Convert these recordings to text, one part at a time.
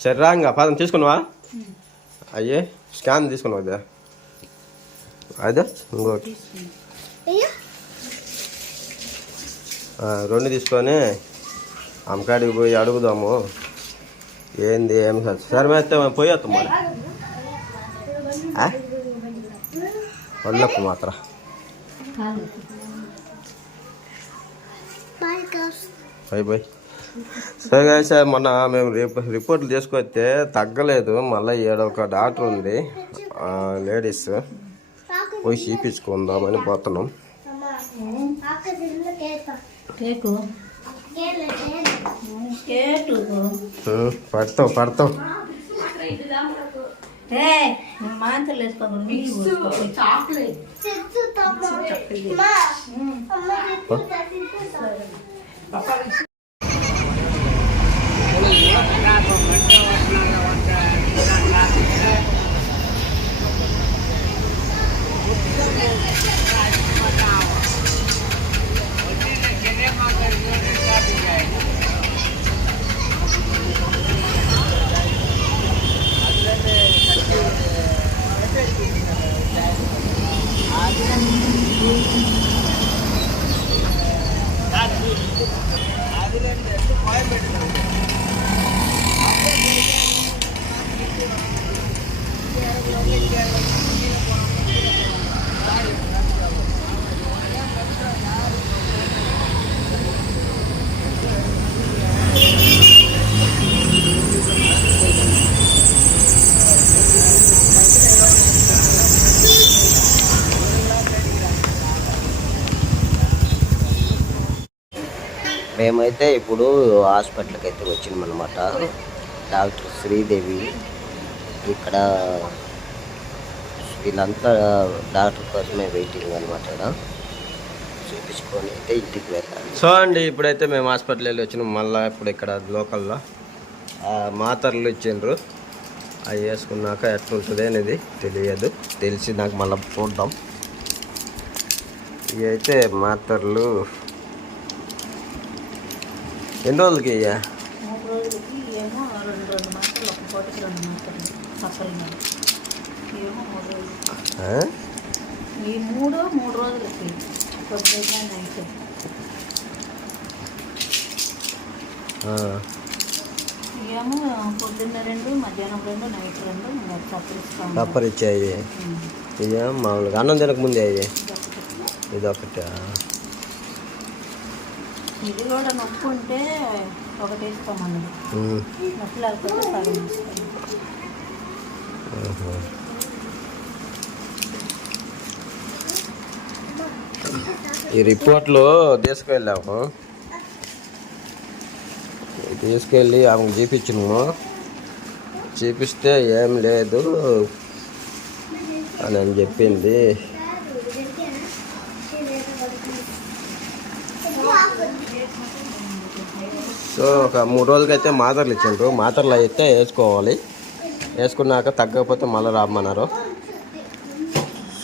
సరే ఇంకా పదం తీసుకున్నావా? అయ్యే స్కాన్ తీసుకున్నావు అదే అదే ఇంకోటి. రెండు తీసుకొని అమ్మకాడికి పోయి అడుగుదాము. ఏంది ఏం సార్ సరే మేస్తే పోయేస్తాం మరి? వల్లప్పు మాత్రం. బై బై సరే సార్ మొన్న మేము రిపో రిపోర్ట్లు తీసుకొస్తే తగ్గలేదు. మళ్ళీ ఏడో ఒక డాక్టర్ ఉంది. ఆ, లేడీస్ పోయి చూపించుకుందామని పోతున్నాం. కేకు? కేటు ఉం, જાય మేమైతే ఇప్పుడు హాస్పిటల్కి అయితే వచ్చినాం డాక్టర్ శ్రీదేవి ఇక్కడ వీళ్ళంతా డాక్టర్ కోసమే వెయిటింగ్ అనమాట ఇక్కడ. చూపించుకొని అయితే ఇంటికి వెళ్ళాలి సో అండి ఇప్పుడైతే మేము హాస్పిటల్ వెళ్ళి వచ్చినాం. మళ్ళీ ఇప్పుడు ఇక్కడ లోకల్లో. మాతరలు ఇచ్చిండ్రు. అవి వేసుకున్నాక ఎట్లుంటుంది అనేది తెలియదు. తెలిసి నాకు మళ్ళీ చూద్దాం. ఇవి అయితే మాతరలు ఎన్ని రోజులకి ఇయ్యా మూడు రోజులకి ఏమో రెండు రెండు మాటలు ఒక పూటకి రెండు మాటలు సఫరింగ్ ఏమో మూడు రోజులు ఆ? ఈ మూడు మూడు రోజులకి పొద్దున్న నైట్ ఆ. ఏమో పొద్దున్న రెండు మధ్యాహ్నం రెండు నైట్ రెండు మామూలుగా అన్నం తినక ముందే అయ్యి. ఇది ఒకటి ఇది కూడా నొప్పి ఉంటే ఒకటి నొప్పి లేకపోతే సగం ఈ రిపోర్ట్లు తీసుకెళ్ళాము. తీసుకెళ్ళి ఆమెకు చూపించినాము. చూపిస్తే ఏం లేదు అని అని చెప్పింది సో ఒక మూడు రోజులకైతే మాత్రలు ఇచ్చిండ్రు. మాత్రలు అయితే వేసుకోవాలి. వేసుకున్నాక తగ్గకపోతే మళ్ళీ రామ్మన్నారు.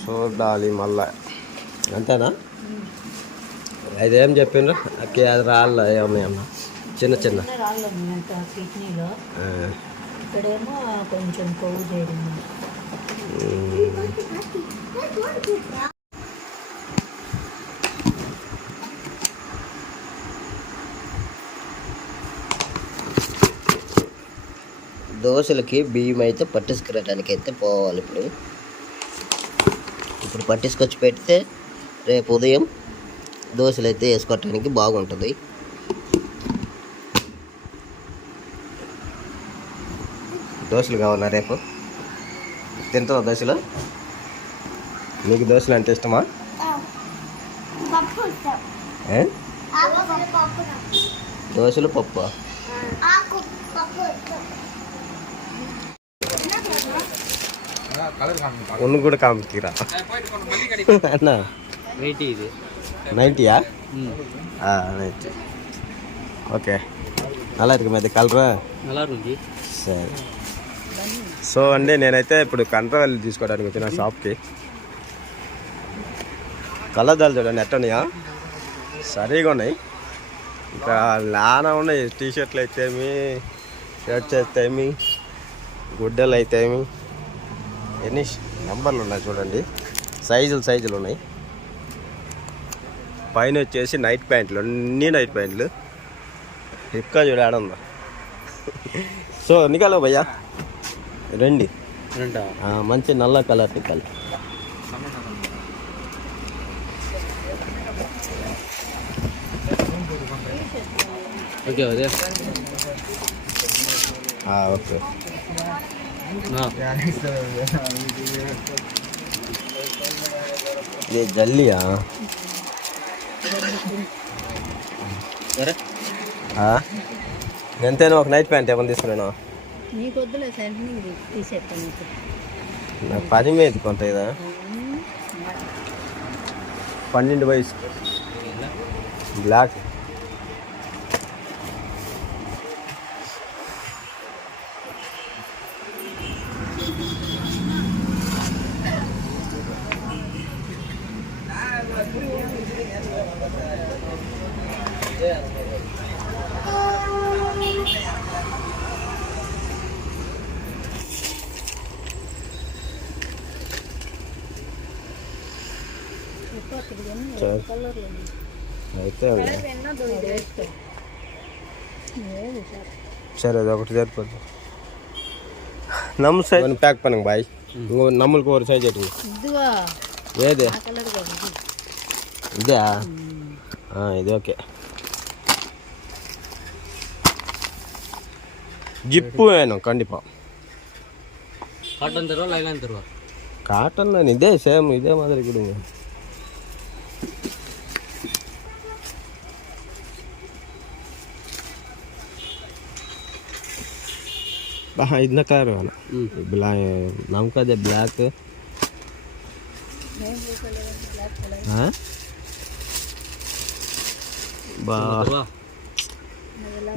చూడాలి మళ్ళా. అంతేనా? అదేం చెప్పిండ్రు? అక్కి అది రాళ్ళ ఏమన్నా చిన్న చిన్న. కిడ్నీలో. ఇక్కడేమో కొంచెం కొవ్వు దోశలకి బియ్యం అయితే పట్టించుకురావడానికి అయితే పోవాలి ఇప్పుడు. ఇప్పుడు పట్టించుకొచ్చి పెడితే రేపు ఉదయం దోశలు అయితే వేసుకోవటానికి బాగుంటుంది. దోశలు కావాలా రేపు? తింటావా దోశలు? నీకు దోశలు అంటే ఇష్టమా? దోశలు పప్పు? ஒன்று கூட காமிக்கிறா அண்ணா நைட்டி இது நைன்ட்டியா ம் ஆ நைன்ட்டி ఓకే நல்லா இருக்குமே అది కలర్ நல்லா இருக்கும் ஜி సరే సో అండి నేనైతే ఇప్పుడు కంట్రవెల్ తీసుకోవడానికి వచ్చిన షాప్కి కళ్ళద్దాలు చూడండి ఎట్టున్నాయా సరిగా ఉన్నాయి ఇంకా లానా ఉన్నాయి టీ షర్ట్లు అయితేమి షర్ట్స్ అయితేమి గుడ్డలు అయితేమి ఎన్ని నెంబర్లు ఉన్నాయి చూడండి. సైజులు సైజులు ఉన్నాయి. పైన వచ్చేసి నైట్ ప్యాంట్లు అన్నీ నైట్ ప్యాంట్లు ఇంకా చూడ ఆడుందా సో నికాలో భయ్యా? రండి. మంచి నల్ల కలర్ నికాలి ఓకే ఓకే. ఇది జల్లియా? ఎంతైనా ఒక నైట్ ప్యాంట్ ఏమైనా తీసుకున్నాను? పది మీద కొంత ఇదా? పన్నెండు వయసు బ్లాక్. చాలు అయితే సరే అది ఒకటి సరిపోద్ది నమ్ము సైజ్ ప్యాక్ పనుంగ బాయ్ ఇంకో నమ్ములకు ஒரு சைஸ் எடுங்க இதுவா ஏது இதா ஆ இது ஓகே ஜிப்பு வேணும் கண்டிப்பாக காட்டன் தருவா லைலான் தருவா காட்டன் தான் இதே சேம் இதே மாதிரி கொடுங்க ಹಾಂ ಇದನ್ನ ಕಲರ್ ಬೇಡ ಬ್ಲಾ ನಮ್ಮ ಕದೆ ಬ್ಲ್ಯಾಕ್ ಹಾಂ ಬಾ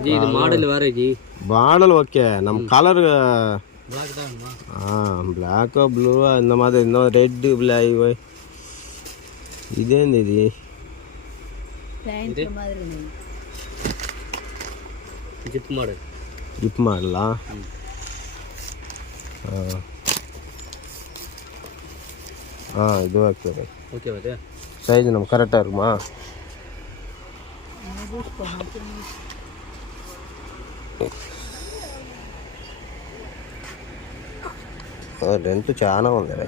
ஜி இது மாடல் வேற ஜி மாடல் ஓகே நம்ம கலர் ஆ பிளாக்கோ ப்ளூவா இந்த மாதிரி இன்னும் ரெட்டு பிளாக் இதே இது ஜிப் மாடல் ஜிப் மாடலா జిప్ ಮಾಡಲಾ ஆ இது ஓகே ஓகே அதே சைஸ் நம்ம கரெக்டாக இருக்குமா చూసుకో రెంట్ చాలా ఉంది రే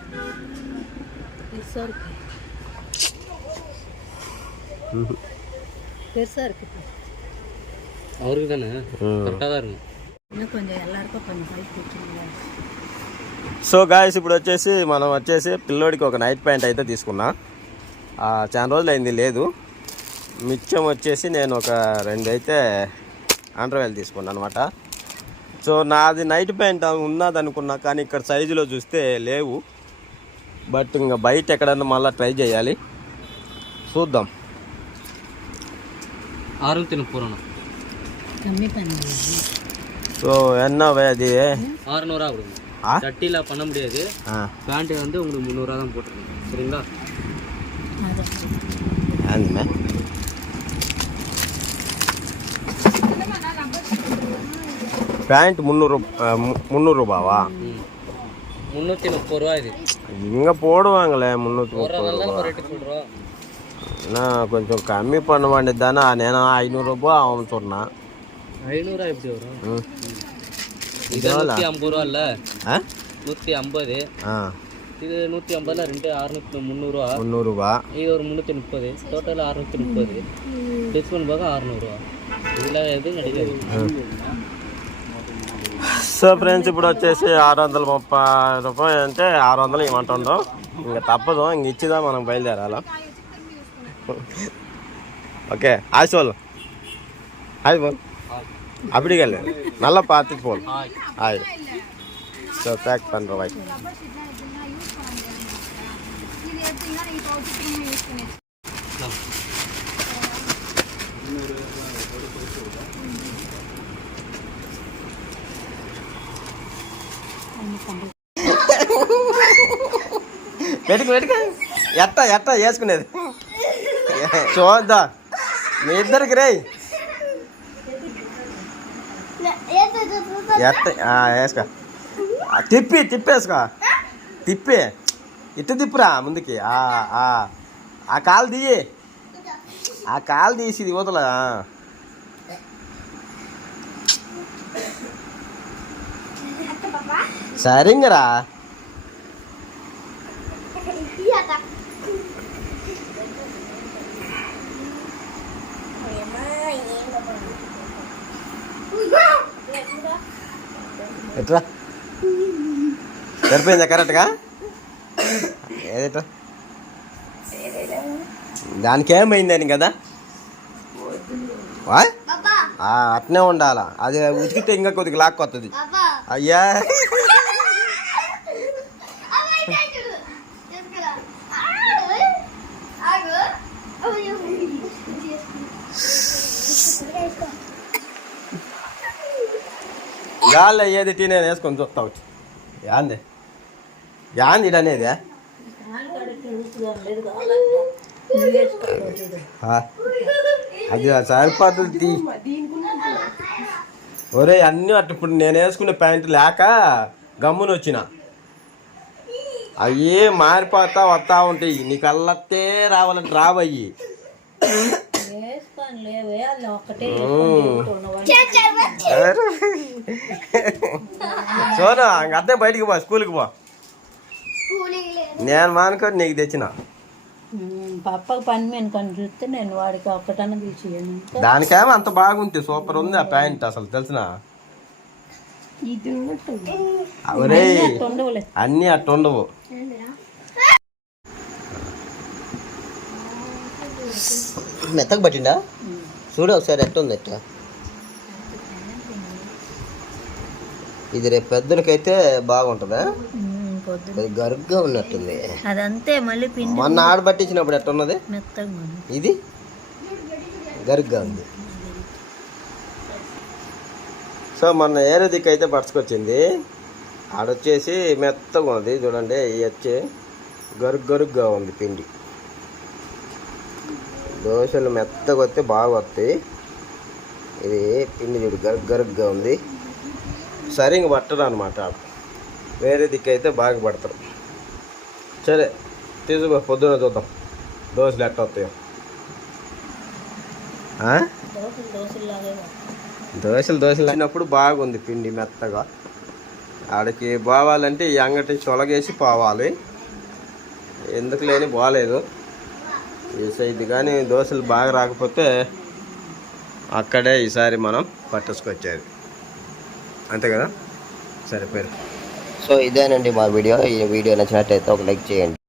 பெருசாக இருக்கு பெருசாக இருக்கு இப்போ. அவருக்கு தானே ம். கரெக்டாக தான் இருக்கும் இன்னும் கொஞ்சம் எல்லாருக்கும் கொஞ்சம் ஹைட் కూర్చుందా సో గాయస్ ఇప్పుడు వచ్చేసి మనం వచ్చేసి పిల్లోడికి ఒక నైట్ ప్యాంట్ అయితే తీసుకున్నా. చాలా రోజులు అయింది లేదు. మిచ్చం వచ్చేసి నేను ఒక రెండు అయితే అండర్వేల్ తీసుకున్నాను అనమాట సో నాది నైట్ ప్యాంట్ ఉన్నది అనుకున్నా కానీ ఇక్కడ సైజులో చూస్తే లేవు. బట్ ఇంకా బయట ఎక్కడన్నా మళ్ళీ ట్రై చేయాలి. చూద్దాం. ఆరు తిన పూరణ. సో ఎన్నవే అది ఆరునూరా சட்டியில் பண்ண முடியாது. பேண்ட்டு வந்து உங்களுக்கு முந்நூறுரூவா தான் போட்டுருக்கோம் சரிங்களா? பேண்ட் முந்நூறு முந்நூறுரூபாவா? முந்நூற்றி முப்பது ரூபா இது. இங்கே போடுவாங்களே முந்நூற்றி முப்பது ரூபா அண்ணா கொஞ்சம் கம்மி பண்ண வேண்டியது தானே ஏன்னா ஐநூறுரூபா அவன் சொன்னான். ஐநூறுரூவா எப்படி வரும்? இது நூற்றி ஐம்பது ரூபா இல்லை ஆ நூற்றி ஐம்பது ஆ இது நூற்றி ஐம்பதுல ரெண்டு அறுநூத்தி முந்நூறுரூவா முந்நூறுரூபா இது ஒரு முந்நூற்றி முப்பது டோட்டல் அறுநூத்தி முப்பது டிஸ்கவுண்ட் போக அறுநூறுவா இதில் எதுவும் கிடைக்காது సో ఫ్రెండ్స్ ఇప్పుడు వచ్చేసి ఆరు వందల ముప్పై రూపాయలు అంటే ఆరు వందలు ఇవ్వమంటుండ్రు ఇంకా తప్పదు ఇంక ఇచ్చిదా మనం బయలుదేరాల ఓకే హాయ్ సోల్ హాయ్ బోల్ அப்படிங்க இல்லை நல்லா பார்த்துட்டு போகணும் ஹாய் ஸோ பேக் பண்ணுறோம் பாய் ఇది ఎత్తున్నా ఈ పౌచ్ వేసుకునేది పెట్టుకు పెట్టుకు ఎట్ట ఎట్ట వేసుకునేది చూద్దా మీ ఇద్దరికి రే ఎత్త వేసుకో. తిప్పి తిప్పేసుకో. తిప్పి. ఇట్ట తిప్పురా ముందుకి. ఆ, ఆ. ఆ కాలు తీయి ఆ కాలు తీసి ఇది వదల సరింగరా ఎట్లా సరిపోయిందా కరెక్ట్గా? ఏదట దానికి ఏమైందని కదా అట్నే ఉండాలా. అది ఉతికితే ఇంకా కొద్దిగా లాక్కొస్తుంది అయ్యా. గాల్లో ఏది టీ నేను వేసుకొని చూస్తా వచ్చి. యాంది యాంది ఇడనేది అది సరిపోతుంది తీ. ఒరే అన్నీ అట్టు ఇప్పుడు నేను వేసుకునే ప్యాంటు లేక గమ్మున వచ్చిన. అవి మారిపోతా వస్తా ఉంటాయి నీకు అల్లతే రావాలంటే రావయ్యి. లేవే సోనా అదే బయటికి పో స్కూల్కి పో. నేను మానుకొని నీకు తెచ్చిన. పప్పకు పని మీద కొని చూస్తే నేను వాడికి ఒక్కటన్నా తీసేయను. దానికేమో అంత బాగుంది సూపర్ ఉంది ఆ ప్యాంట్ అసలు తెలిసిన? అన్నీ అట్టు ఉండవు. మెత్తగా పట్టిండా చూడు ఒకసారి ఎట్టుంది ఎట్ట ఇది రేపు పెద్దలకైతే బాగుంటుందా? గరుగ్గా ఉన్నట్టుంది. అదంతే మళ్ళీ మొన్న ఆడ పట్టించినప్పుడు ఎట్టున్నది మెత్తగా ఉంది. ఇది? గరుగ్గా ఉంది. సో మొన్న ఏరే దిక్కు అయితే పట్టుకొచ్చింది. ఆడొచ్చేసి మెత్తగా ఉంది చూడండి వచ్చి గరుగ్ గరుగ్గా ఉంది పిండి. దోశలు మెత్తగా వస్తే బాగా వస్తాయి ఇది పిండి చూడు గరుగ్ గరుగ్గా ఉంది. సరిగ్గా పట్టడం అనమాట వేరే దిక్కు అయితే బాగా పడతారు. సరే తీసుకో పొద్దున చూద్దాం. దోశలు ఎట్ట వస్తాయో. దోశలు దోశలు దోశలు అయినప్పుడు బాగుంది పిండి మెత్తగా. ఆడికి పోవాలంటే ఈ అంగటి చొలగేసి పోవాలి. ఎందుకు లేని బాగాలేదు ఇది కానీ దోశలు బాగా రాకపోతే అక్కడే ఈసారి మనం పట్టేసుకొచ్చేది. అంతే కదా? సరే పేరు సో ఇదేనండి మా వీడియో. ఈ వీడియో నచ్చినట్టయితే ఒక లైక్ చేయండి.